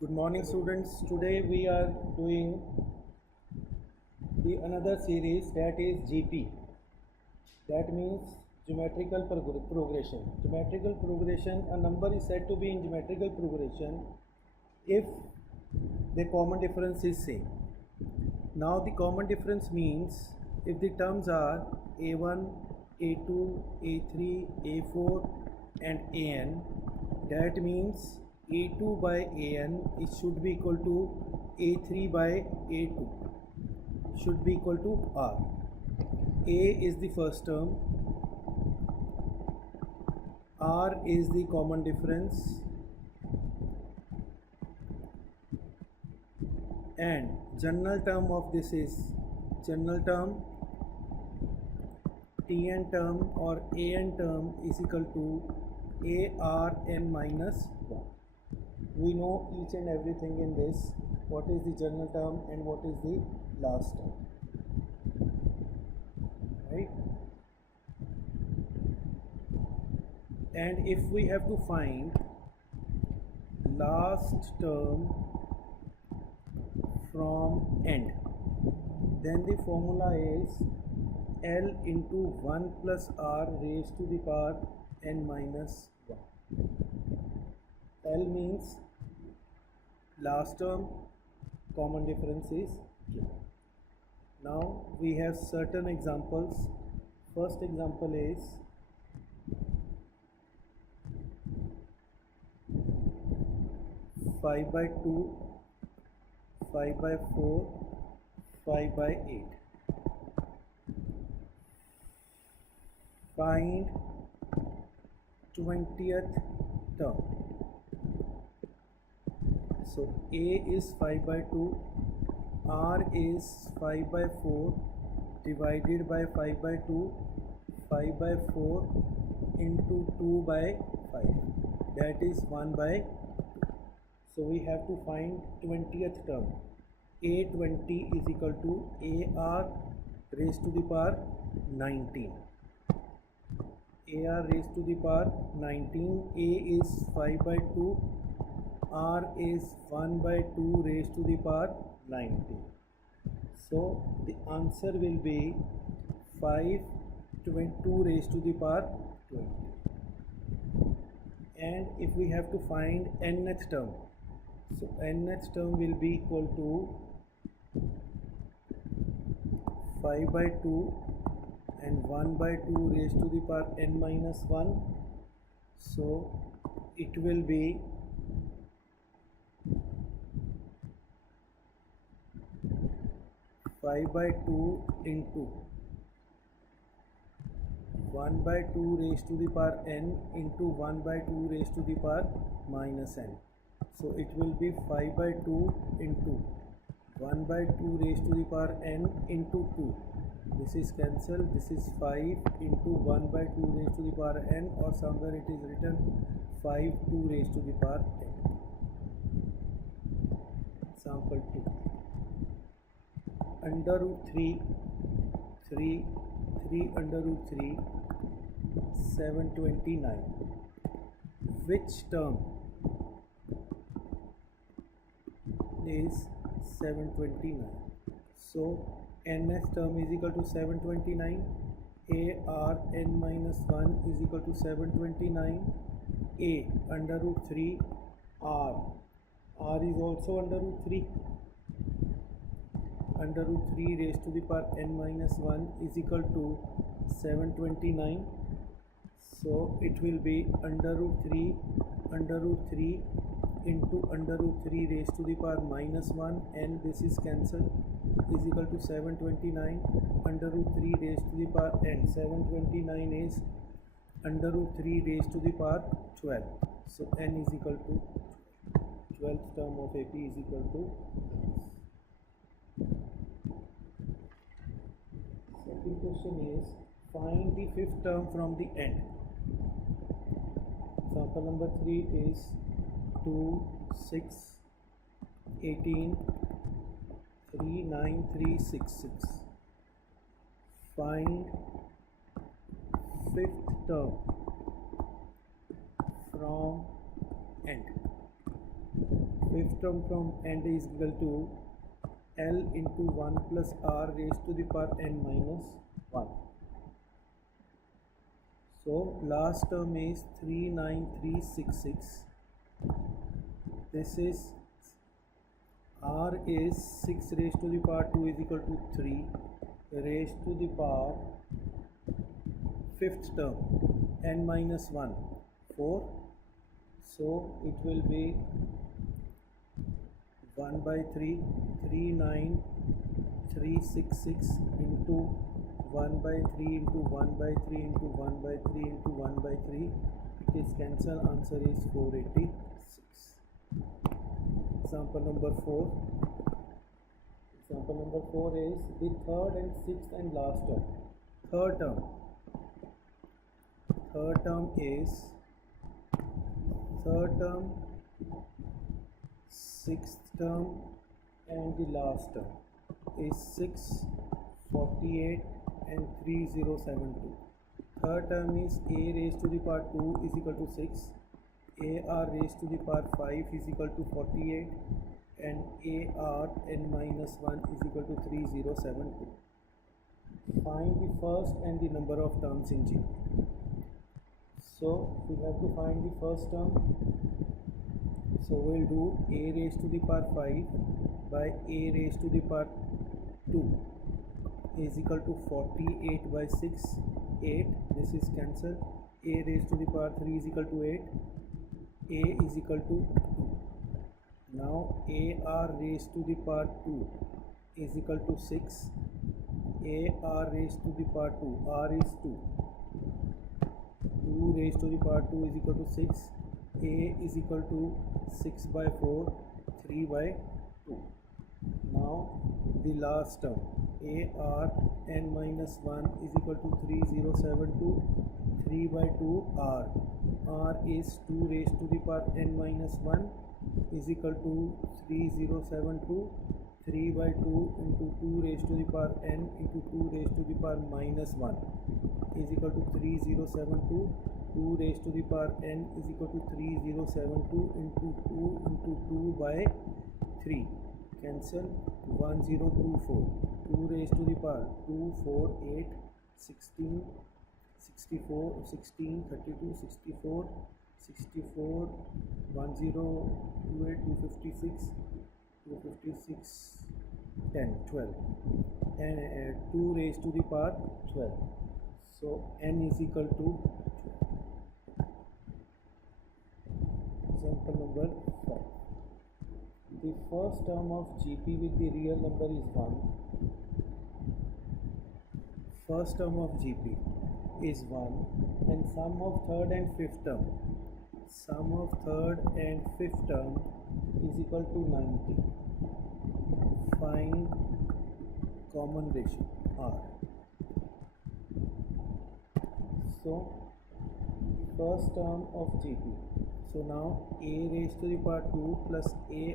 Good morning, students. Today we are doing the another series, that is GP. That means geometrical progression. Geometrical progression, a number is said to be in geometrical progression if the common difference is same. Now the common difference means if the terms are a1, a2, a3, a4 and an, that means a2 by an it should be equal to a3 by a2, should be equal to r. A is the first term, r is the common difference, and general term of this is general term, Tn term or An term is equal to Arn minus 1. We know each and everything in this, what is the general term and what is the last term, right? And if we have to find last term from end, then the formula is L into 1 plus r raised to the power n minus 1. L means last term, common difference is given. Now we have certain examples. First example is 5 by 2, 5 by 4, 5 by 8. Find 20th term. So A is 5 by 2, R is 5 by 4 divided by 5 by 2, 5 by 4 into 2 by 5, that is 1 by 2. So we have to find 20th term. A20 is equal to AR raised to the power 19. AR raised to the power 19. A is 5 by 2. R is 1 by 2 raised to the power 19. So the answer will be 5 2 raised to the power 20. And if we have to find nth term, so nth term will be equal to 5 by 2 and 1 by 2 raised to the power n minus 1. So it will be 5 by 2 into 1 by 2 raised to the power n into 1 by 2 raised to the power minus n. So it will be 5 by 2 into 1 by 2 raised to the power n into 2. This is cancelled. This is 5 into 1 by 2 raised to the power n, or somewhere it is written 5 2 raised to the power n. Example 2. Under root 3 under root 3 729. Which term is 729? So nth term is equal to 729. AR n minus 1 is equal to 729. A under root 3 R is also under root 3. Under root 3 raised to the power n minus 1 is equal to 729. So it will be under root 3 into under root 3 raised to the power minus 1, and this is cancelled, is equal to 729 under root 3 raised to the power n. 729 is under root 3 raised to the power 12. So n is equal to 12th term of AP is equal to this. Second question is find the fifth term from the end. Example number 3 is 2, 6, 18, 3, 9, 3, 6, 6. Find fifth term from end. fifth term from n is equal to L into 1 plus R raised to the power n minus 1. So last term is 39366. This is R is 6 raised to the power 2 is equal to 3 raised to the power fifth term n minus 1 4. So it will be 1 by 3 39366 into 1 by 3 into 1 by 3 into 1 by 3 into 1 by 3. It is cancel. Answer is 486. Example number 4. Example number 4 is the third and sixth and last term. Third term is third term, sixth term and the last term is 6, 48 and 3072. Third term is a raised to the power 2 is equal to 6, ar raised to the power 5 is equal to 48 and ar n minus 1 is equal to 3072. Find the first and the number of terms in G. So we have to find the first term. So we'll do a raised to the power 5 by a raised to the power 2 is equal to 48 by 6, 8. This is cancelled. A raised to the power 3 is equal to 8. A is equal to 2. Now ar raised to the power 2 is equal to 6. Ar raised to the power 2, r is 2. 2 raised to the power 2 is equal to 6. A is equal to 6 by 4, 3 by 2. Now the last term ar n minus 1 is equal to 3072, 3 by 2 r is 2 raised to the power n minus 1 is equal to 3072, 3 by 2 into 2 raised to the power n into 2 raised to the power minus 1 is equal to 3072. 2 raised to the power n is equal to 3072 into 2 by 3. Cancel. 1024. 2 raised to the power 2, 4, 8, 16, 64, 16, 32, 64, 64, 1028, 256, 256, 10, 12, and 2 raised to the power 12. So n is equal to 12. Example number 5. The first term of GP with the real number is 1. First term of GP is 1 and sum of third and fifth term. Sum of third and fifth term is equal to 90. Find common ratio R. So first term of GP. So now a raised to the power 2 plus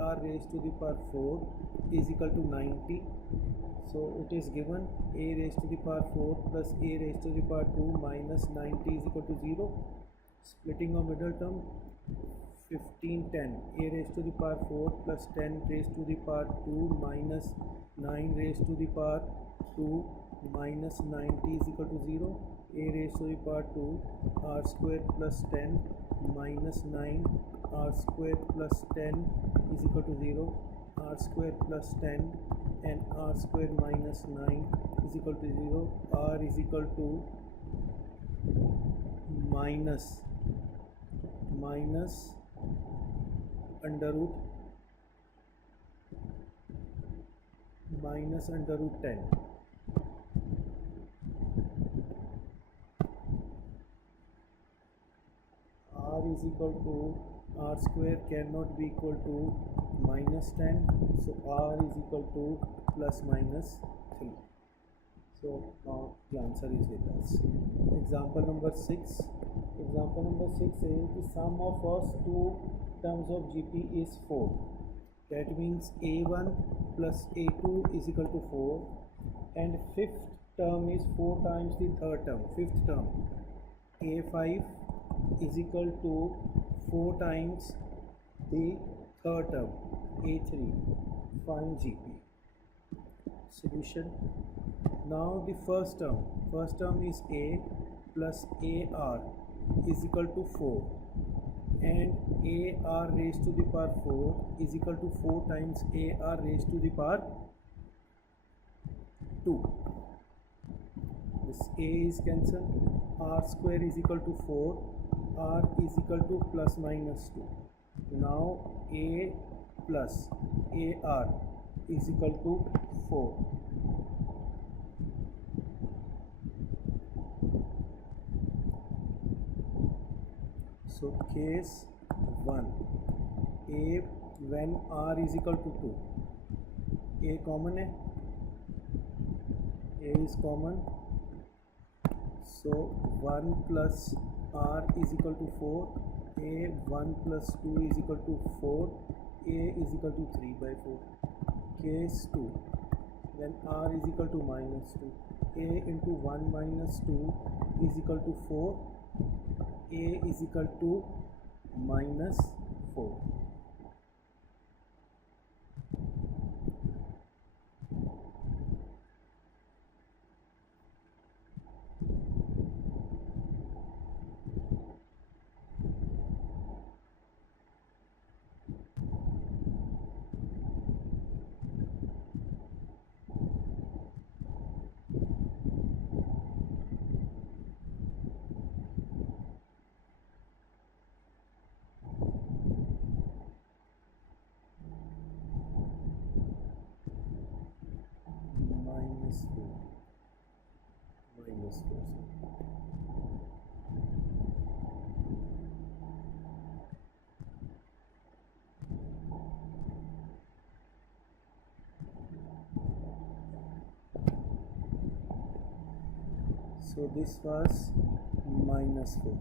ar raised to the power 4 is equal to 90. So it is given a raised to the power 4 plus a raised to the power 2 minus 90 is equal to 0. Splitting of middle term 1510 a raised to the power 4 plus 10 raised to the power 2 minus 9 raised to the power 2 minus 90 is equal to 0. A raised to the power 2 r square plus 10 minus 9 r square plus 10 is equal to 0. R square plus 10 and r square minus 9 is equal to 0. R is equal to minus under root 10. R is equal to r square cannot be equal to minus 10, so r is equal to plus minus 3. So now the answer is with us. Example number 6. Example number 6 is the sum of first two terms of GP is 4. That means a1 plus a2 is equal to 4, and fifth term is 4 times the third term. Fifth term a5 is equal to 4 times the third term A3, find GP. Solution. Now the first term is A plus AR is equal to 4, and AR raised to the power 4 is equal to 4 times AR raised to the power 2. This A is cancelled, R square is equal to 4, R is equal to plus minus 2. Now A plus AR is equal to 4. So case 1, A when R is equal to 2, A common है, A is common, so 1 plus R is equal to 4, A 1 plus 2 is equal to 4, A is equal to 3 by 4. Case 2, when R is equal to minus 2, A into 1 minus 2 is equal to 4, A is equal to minus 4. Minus 4. So this was minus 4.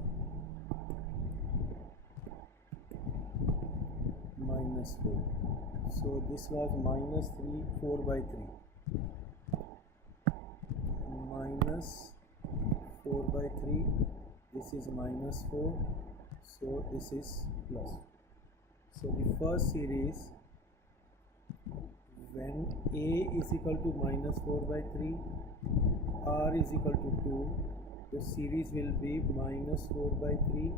Minus 4. So this was minus 3, 4 by 3. Minus 4 by 3, this is minus 4, so this is plus. So the first series, when A is equal to minus 4 by 3, R is equal to 2, the series will be minus 4 by 3,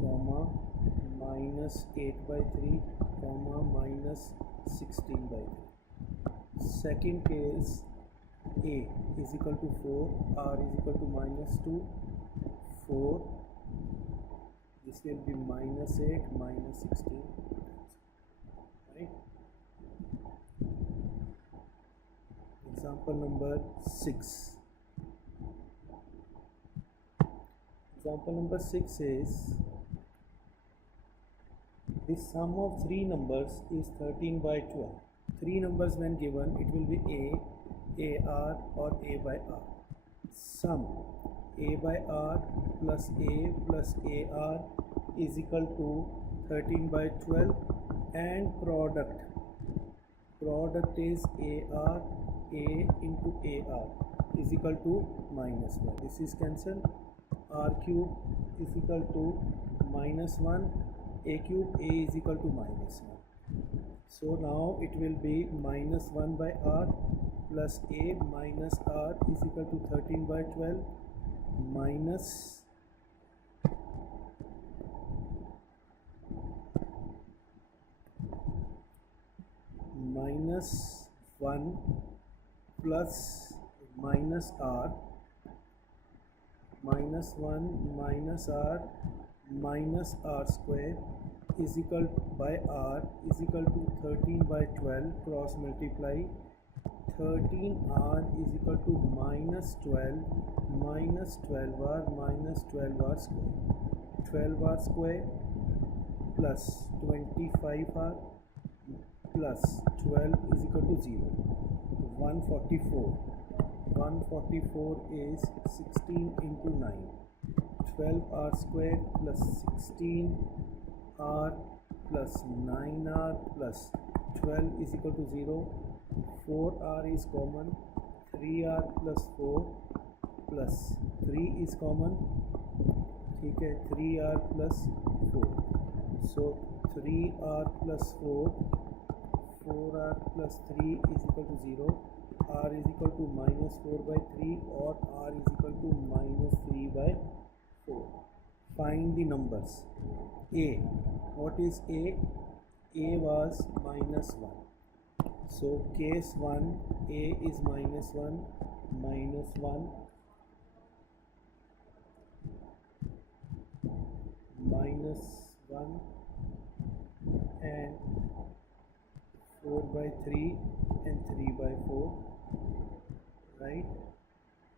comma, minus 8 by 3, comma, minus 16 by 3. Second case, A is equal to 4, R is equal to minus 2, 4, this will be minus 8, minus 16, right? Example number 6. Example number 6 is, the sum of three numbers is 13 by 12. Three numbers when given, it will be A, AR or A by R. Sum A by R plus A plus AR is equal to 13 by 12, and product is AR, A into AR is equal to minus 1. This is cancelled. R cube is equal to minus 1, A cube, A is equal to minus 1. So now it will be minus 1 by R plus A minus R is equal to 13 by 12 minus minus 1 plus minus R minus 1 minus R minus R square is equal by R is equal to 13 by 12 cross multiply. 13R is equal to minus 12 minus 12R minus 12R square. 12R square plus 25R plus 12 is equal to 0. 144. 144 is 16 into 9. 12R square plus 16R plus 9R plus 12 is equal to 0. 4R is common. 3R plus 4 plus 3 is common. ठीक है, 3R plus 4. So 3r plus 4, 4r plus 3 is equal to 0, r is equal to minus 4 by 3 or r is equal to minus 3 by 4. Find the numbers. A, what is A? A was minus 1. So case 1, A is minus 1, minus 1, minus 1 and 4 by 3 and 3 by 4, right?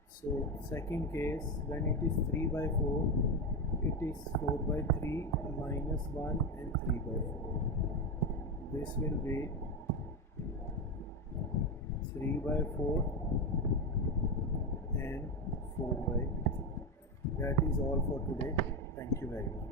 So second case, when it is 3 by 4, it is 4 by 3 minus 1 and 3 by 4. This will be 3 by 4 and 4 by 3. That is all for today. Thank you very much.